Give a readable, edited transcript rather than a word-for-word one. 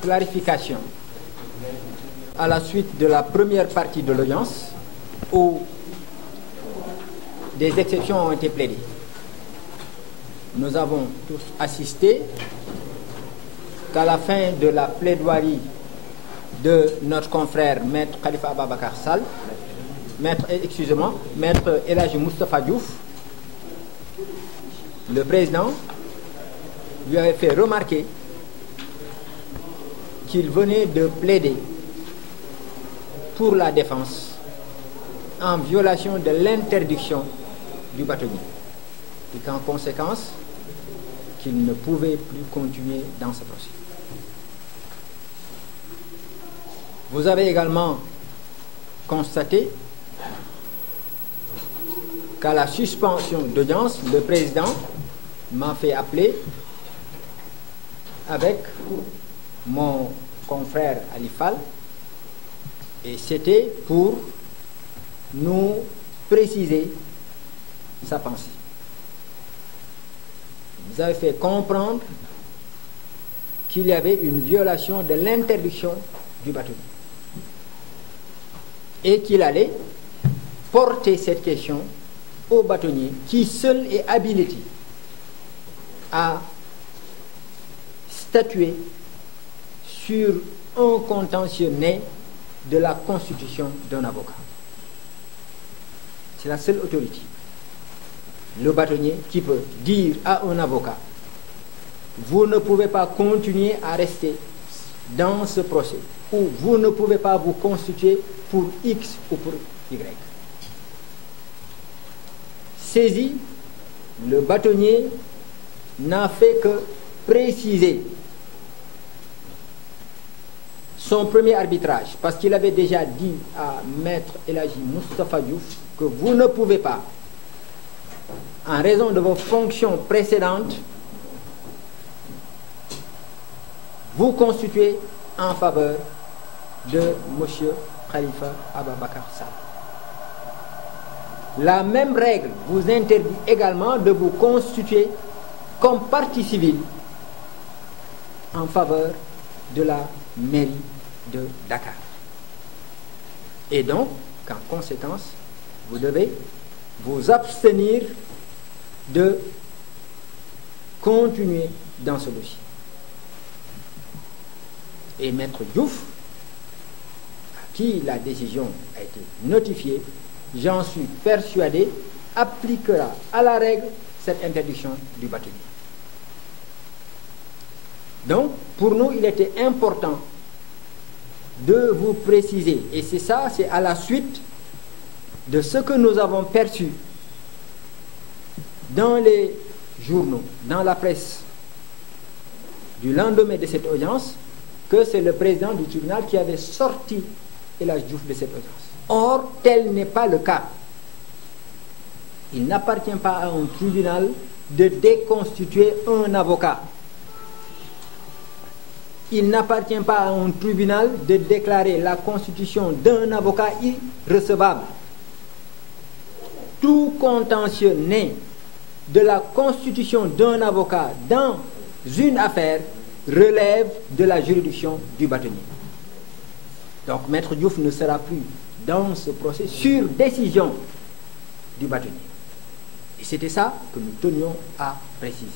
clarification à la suite de la première partie de l'audience où des exceptions ont été plaidées. Nous avons tous assisté qu'à la fin de la plaidoirie de notre confrère Maître Khalifa Ababacar Sall, Maître El Hadji Moustapha Diouf, le président lui avait fait remarquer qu'il venait de plaider pour la défense en violation de l'interdiction du bâtonnier et qu'en conséquence, qu'il ne pouvait plus continuer dans ce procès. Vous avez également constaté qu'à la suspension d'audience, le président m'a fait appeler avec mon confrère Ali Fall et c'était pour nous préciser sa pensée. Vous avez fait comprendre qu'il y avait une violation de l'interdiction du bâtonnier et qu'il allait porter cette question au bâtonnier qui seul est habilité à statuer sur un contentieux né de la constitution d'un avocat. C'est la seule autorité, le bâtonnier, qui peut dire à un avocat: vous ne pouvez pas continuer à rester dans ce procès, ou vous ne pouvez pas vous constituer pour X ou pour Y. Saisi, le bâtonnier n'a fait que préciser son premier arbitrage, parce qu'il avait déjà dit à Maître El Hadji Moustapha Diouf que vous ne pouvez pas, en raison de vos fonctions précédentes, vous constituer en faveur de M. Khalifa Ababacar Sall. La même règle vous interdit également de vous constituer comme partie civile en faveur de la mairie de Dakar. Et donc, qu'en conséquence, vous devez vous abstenir de continuer dans ce dossier. Et Maître Diouf, à qui la décision a été notifiée, j'en suis persuadé, appliquera à la règle cette interdiction du bâtonnier. Donc, pour nous, il était important de vous préciser, et c'est ça, c'est à la suite de ce que nous avons perçu dans les journaux, dans la presse, du lendemain de cette audience, que c'est le président du tribunal qui avait sorti El Hadji Diouf de cette audience. Or, tel n'est pas le cas. Il n'appartient pas à un tribunal de déconstituer un avocat. Il n'appartient pas à un tribunal de déclarer la constitution d'un avocat irrecevable. Tout contentieux né de la constitution d'un avocat dans une affaire relève de la juridiction du bâtonnier. Donc, Maître Diouf ne sera plus dans ce procès sur décision du bâtonnier. Et c'était ça que nous tenions à préciser.